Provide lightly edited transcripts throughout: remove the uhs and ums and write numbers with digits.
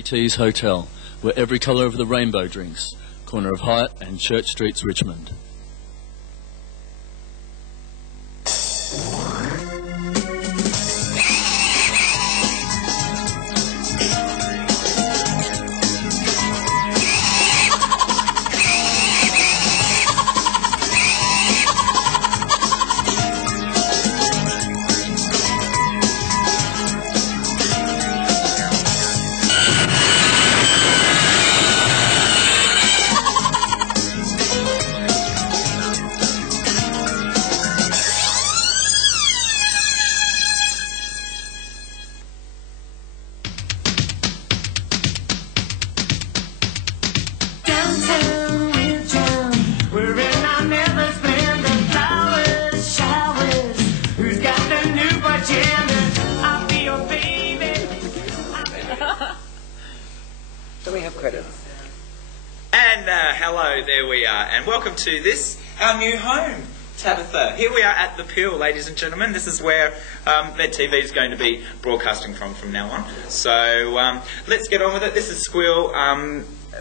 BT's Hotel, where every colour of the rainbow drinks. Corner of Hyatt and Church Streets, Richmond. Welcome to this, our new home, Tabitha. Here we are at the Peel, ladies and gentlemen. This is where Vet TV is going to be broadcasting from now on. So let's get on with it. This is SQUEAL.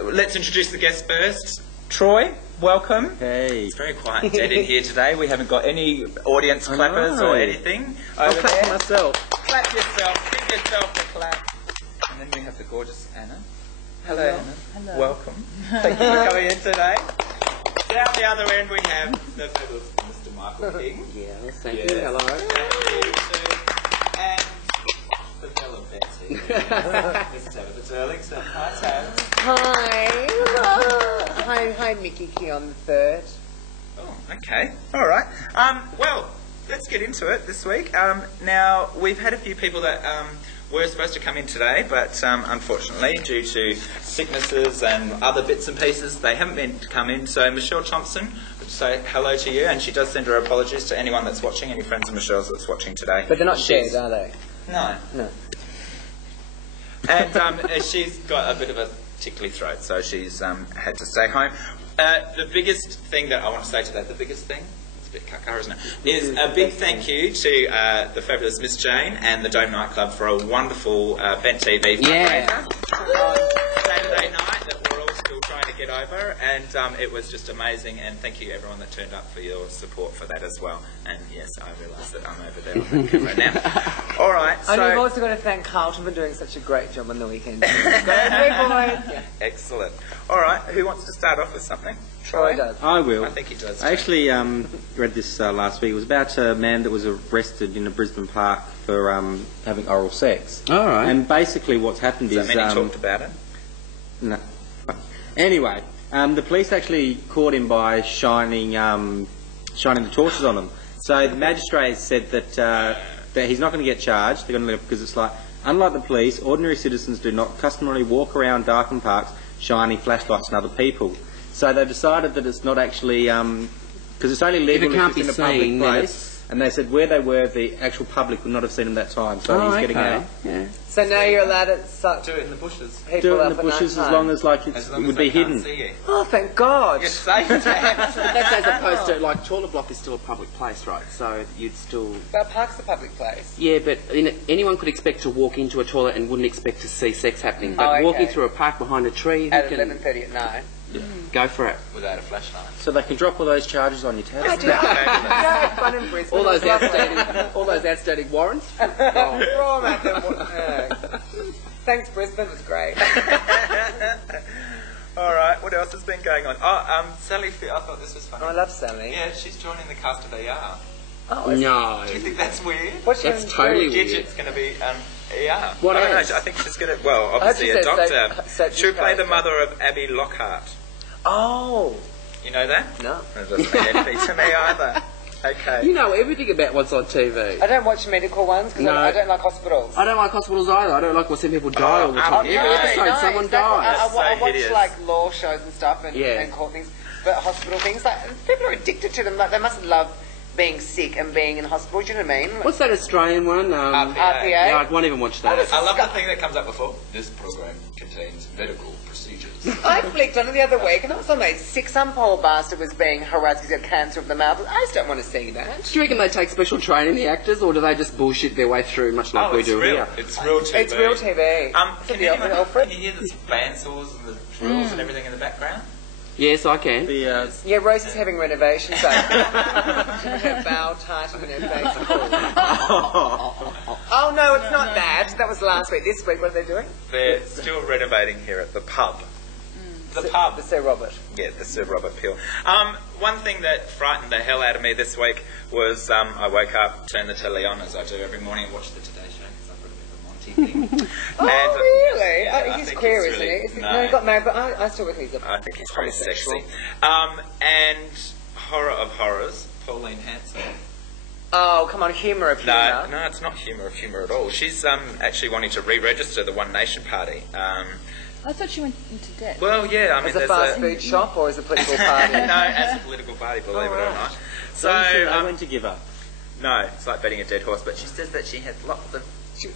Let's introduce the guests first. Troy, welcome. Hey. It's very quiet and dead in here today. We haven't got any audience clappers or anything. I'll clap for myself. Clap yourself. Give yourself a clap. And then we have the gorgeous Anna. Hello, Anna. Hello. Welcome. Thank you for coming in today. Down the other end we have the fabulous Mr. Michael King. Yes, thank you. Hello. Thank you too. And the fellow Betsy. Miss Tabitha Turlington. Hi, Tab. Hi. Hi, Mickey King on the third. Oh, okay. All right. Well, let's get into it this week. Now, we've had a few people that were supposed to come in today, but unfortunately, due to sicknesses and other bits and pieces, they haven't been to come in. So Michelle Thompson would say hello to you, and she does send her apologies to anyone that's watching, any friends of Michelle's that's watching today. But they're not shared, are they? No. No. And she's got a bit of a tickly throat, so she's had to stay home. The biggest thing that I want to say to that, the biggest thing, a bit caca, isn't it? Is a big thank you to the fabulous Miss Jane and the Dome Nightclub for a wonderful Vent TV fundraiser on Saturday night that we're all still trying to get over, and it was just amazing, and thank you everyone that turned up for your support for that as well. And yes, I realise that I'm over there on the camera now. All right, so... And we've also got to thank Carlton for doing such a great job on the weekend. Yeah. Excellent. All right, who wants to start off with something? Troy does. I will. I think he does. I actually read this last week. It was about a man that was arrested in a Brisbane park for having oral sex. All right. And basically what's happened Does is... that mean he talked about it? No. Anyway, the police actually caught him by shining the torches on him. So the magistrate said that he's not going to get charged. They're going to let him, because it's like, unlike the police, ordinary citizens do not customarily walk around darkened parks shining flashlights on other people. So they decided that it's not actually, because it's only legal if it's in a public place. And they said where they were, the actual public would not have seen him that time. So he's getting out. Yeah. So now you're allowed to suck Do it in the bushes. people Do it in up the at bushes night as long as it would be hidden. Oh, thank God. You're safe, Tab. That's as opposed to, like, toilet block is still a public place, right? So you'd still... But park's a public place. Yeah, but anyone could expect to walk into a toilet and wouldn't expect to see sex happening. But okay. walking through a park behind a tree... At 11:30 at night. Go for it. Without a flashlight. So they can drop all those charges on you, Tab. Yeah, fun in Brisbane. All those outstanding warrants. Throw 'em at them. Thanks, Brisbane. It was great. All right, what else has been going on? Oh, Sally, I thought this was funny. Oh, I love Sally. Yeah, she's joining the cast of ER. Oh, No. Do you think that's weird? What's she That's gonna totally do? weird. Gidget's going to be ER. What I don't know, else? I think she's going to, well, obviously a she said doctor. so She'll play the character. mother of Abby Lockhart. Oh. You know that? No. It doesn't mean anything to me either. Okay. You know everything about what's on TV. I don't watch medical ones because No. I don't like hospitals. I don't like hospitals either. I don't like watching people die all the time. no, Every episode, no, someone exactly. dies. That's so I watch hideous. like law shows and stuff and, Yeah. and court things, but hospital things, like people are addicted to them. Like they must love being sick and being in hospital. Do you know what I mean? What's that Australian one? RPA. Yeah, I won't even watch that. I love the thing that comes up before. This program contains medical procedures. I flicked on it the other week and I was amazed. Some poor bastard was being harassed because he had cancer of the mouth. I just don't want to see that. Do you reckon they take special training, the actors, or do they just bullshit their way through, much like we do here? It's real TV. It's real TV. Can you hear the bandsaws and the drills and everything in the background? Yes, I can. Yeah, Rose is having renovations. So her bow tightening in her face. Oh no, it's not that. That was last week. This week, what are they doing? They're still renovating here at the pub. The pub. The Sir Robert. Yeah, the Sir Robert Peel. One thing that frightened the hell out of me this week was I woke up, turned the telly on as I do every morning and watched the Today Show because I've got a bit of a Monty thing. Really? Yeah, He's queer, isn't he? No, he got married, but I still think he's I think he's very sexy. And horror of horrors, Pauline Hanson. Oh, come on, humour of humour. No, it's not humour of humour at all. She's actually wanting to re-register the One Nation Party. I thought she went into debt. Well, yeah, I mean, as a fast food shop or as a political party? No, as a political party, believe it or not. So, I went to give up. No, it's like betting a dead horse, but she says that she has lots of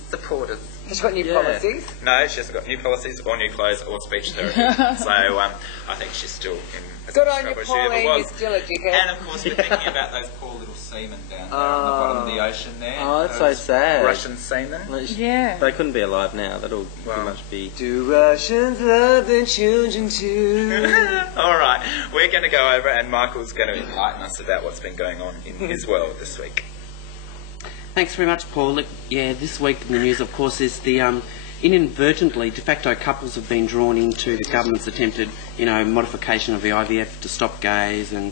supporters. Has she got new policies? No, she hasn't got new policies or new clothes or speech therapy. So I think she's still in as good much on trouble you, as she ever Pauline, was. you're still a dickhead. And of course, we're thinking about those poor little seamen down there on the bottom of the ocean there. Oh, that's so sad. Russian seamen. Yeah. They couldn't be alive now. That'll pretty much be... Do Russians love their children too? All right, we're going to go over and Michael's going to enlighten us about what's been going on in his world this week. Thanks very much, Paul. Look, yeah, this week in the news, of course, is the inadvertently de facto couples have been drawn into the government's attempted, modification of the IVF to stop gays and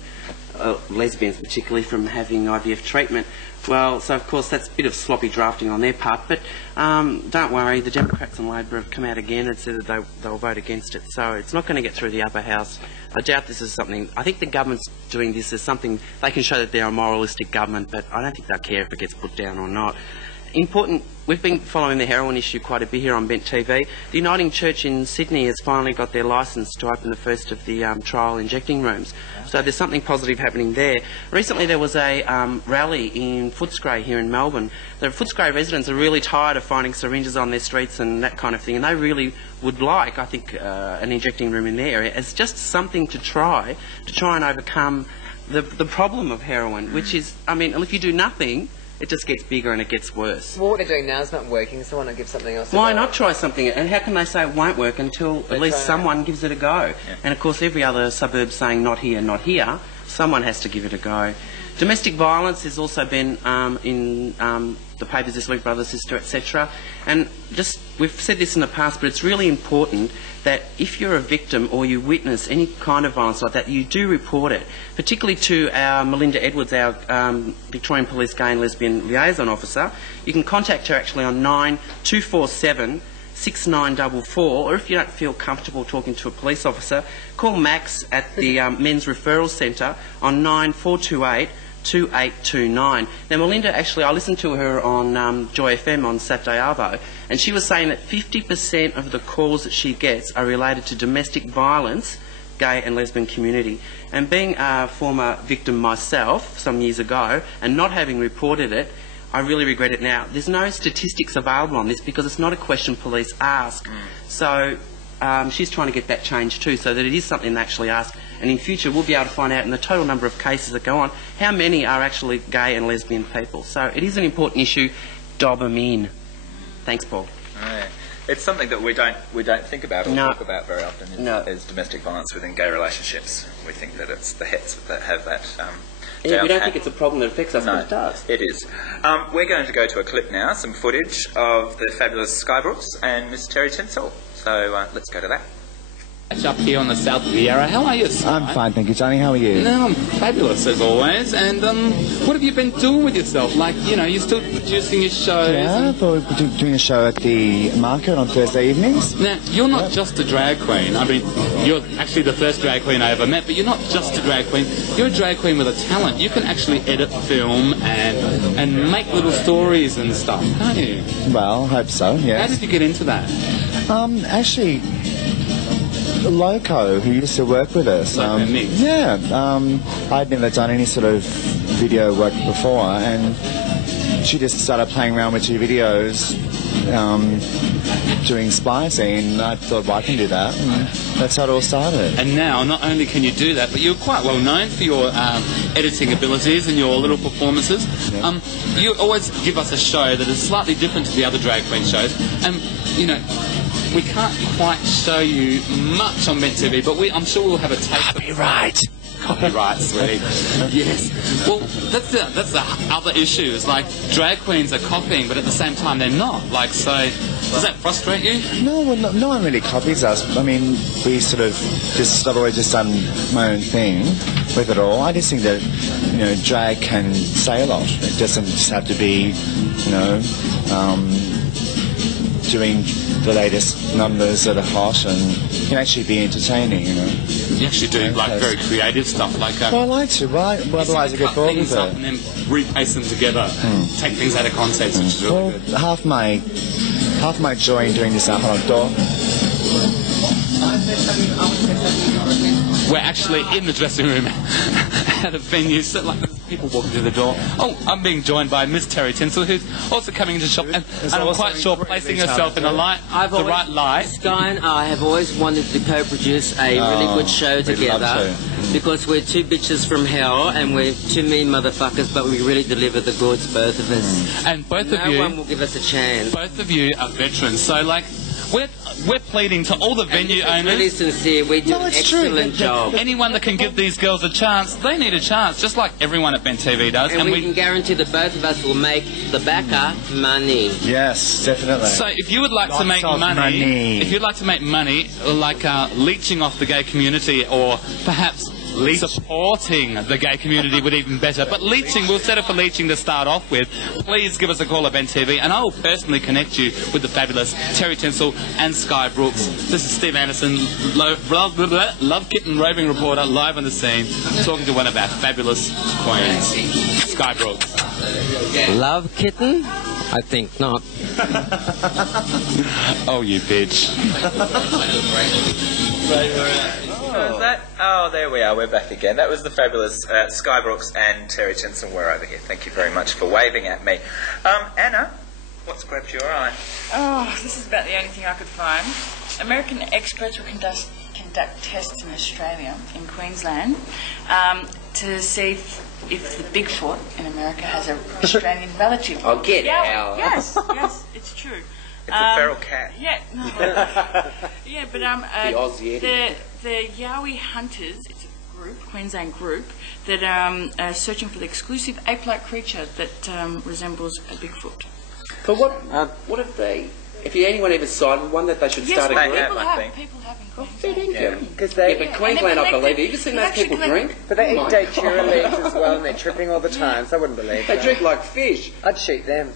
lesbians particularly from having IVF treatment. Well, so of course that's a bit of sloppy drafting on their part, but don't worry, the Democrats and Labor have come out again and said that they'll vote against it, so it's not going to get through the upper house. I doubt this is something, I think the government's doing this as something, they can show that they're a moralistic government, but I don't think they'll care if it gets put down or not. Important, we've been following the heroin issue quite a bit here on Bent TV. The Uniting Church in Sydney has finally got their licence to open the first of the trial injecting rooms. So there's something positive happening there. Recently there was a rally in Footscray here in Melbourne. The Footscray residents are really tired of finding syringes on their streets and that kind of thing, and they really would like, I think, an injecting room in their area as just something to try and overcome the problem of heroin, which is, I mean, if you do nothing, it just gets bigger and it gets worse. Well, what they're doing now is not working, so why not give something else a Why go? not try something? And how can they say it won't work until at least someone gives it a go? Yeah. And of course every other suburb saying not here, someone has to give it a go. Domestic violence has also been in the papers this week, brother, sister, etc. And just, we've said this in the past, but it's really important that if you're a victim or you witness any kind of violence like that, you do report it, particularly to our Melinda Edwards, our Victorian Police Gay and Lesbian Liaison Officer. You can contact her actually on 9247 6944, or if you don't feel comfortable talking to a police officer, call Max at the Men's Referral Centre on 9428 2829. Now Melinda, actually I listened to her on Joy FM on Saturday Arvo, and she was saying that 50% of the calls that she gets are related to domestic violence, gay and lesbian community. And being a former victim myself some years ago and not having reported it, I really regret it now. There's no statistics available on this because it's not a question police ask. So she's trying to get that changed too, so that it is something they actually ask. And in future we'll be able to find out in the total number of cases that go on how many are actually gay and lesbian people. So it is an important issue. Dob them in. Thanks, Paul. Yeah. It's something that we don't think about or talk about very often is domestic violence within gay relationships. We think that it's the hets that have that we don't think it's a problem that affects us, but it does. It is. We're going to go to a clip now, some footage of the fabulous Skye and Miss Terri Tinsel. So let's go to that. Up here on the South Riviera. How are you, Skye? I'm fine, thank you, Johnny. How are you? No, I'm fabulous as always. And what have you been doing with yourself? Like, you're still producing your shows. Yeah, I thought we were doing a show at the market on Thursday evenings. Now, you're not just a drag queen. I mean, you're actually the first drag queen I ever met, but you're not just a drag queen. You're a drag queen with a talent. You can actually edit film and make little stories and stuff, can't you? Well, I hope so, yes. How did you get into that? Actually, Loco, who used to work with us. I'd never done any sort of video work before, and she just started playing around with 2 videos, doing splicing. I thought, well, I can do that, and that's how it all started. And now, not only can you do that, but you're quite well known for your editing abilities and your little performances. Yeah. You always give us a show that is slightly different to the other drag queen shows, and you know, we can't quite show you much on Mint TV, but I'm sure we'll have a taste. Copyright, sweetie. Yes. Well, that's the other issue. Is like drag queens are copying, but at the same time they're not. Like, so does that frustrate you? No, well, no one really copies us. I mean, we sort of I've always just done my own thing with it all. I just think that, you know, drag can say a lot. It doesn't just have to be, you know, doing the latest numbers that are hot, and can actually be entertaining, you know. You actually do like very creative stuff, like. Well, I like to. Well, otherwise I get bored with it. And then repaste them together, take things out of context, which is really good. Half my joy in doing this at home door. We're actually in the dressing room at a venue, so like there's people walking through the door. Oh, I'm being joined by Miss Terri Tinsel, who's also coming into the shop, and I'm quite sure placing herself in the right light. Skye and I have always wanted to co-produce a really good show together, because we're 2 bitches from hell and we're 2 mean motherfuckers, but we really deliver the goods, both of us. And both of you, no one will give us a chance. Both of you are veterans, so like we're pleading to all the venue owners. Really sincere. We do an excellent job. Anyone that can give these girls a chance, they need a chance, just like everyone at Ben TV does. And we can guarantee that both of us will make the backer money. Yes, definitely. So if you would like to make money, if you'd like to make money, like leeching off the gay community, or perhaps supporting the gay community would even better. But leeching, we'll settle for leeching to start off with. Please give us a call at Ben TV, and I will personally connect you with the fabulous Terri Tinsel and Skye Brooks. This is Steve Anderssen, Love Kitten roving reporter, live on the scene, talking to one of our fabulous queens, Skye Brooks. Love Kitten? I think not. Oh, you bitch. Oh, there we are. We're back again. That was the fabulous Skye Brooks and Terri Tinsel were over here. Thank you very much for waving at me. Anna, what's grabbed your eye? Oh, this is about the only thing I could find. American experts will conduct tests in Australia, in Queensland, to see if the Bigfoot in America has an Australian relative. Oh, get out. Yes, it's true. It's a feral cat. Yeah, no. Yeah, but the Yowie Hunters, it's a group, Queensland group, that are searching for the exclusive ape-like creature that resembles a Bigfoot. But what if anyone ever sighted one that they should start a group? People have in Queensland. But Queensland, I believe. Have you seen those people drink? But they eat datura leaves as well, and they're tripping all the time, so I wouldn't believe They drink like fish. I'd shoot them.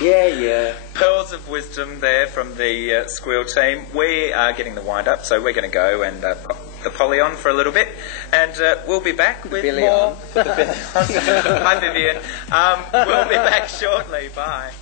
Yeah. Pearls of wisdom there from the Squeal team. We are getting the wind up, so we're going to go and pop the Polly on for a little bit, and we'll be back with Billy more. on. Hi, Vivian. We'll be back shortly. Bye.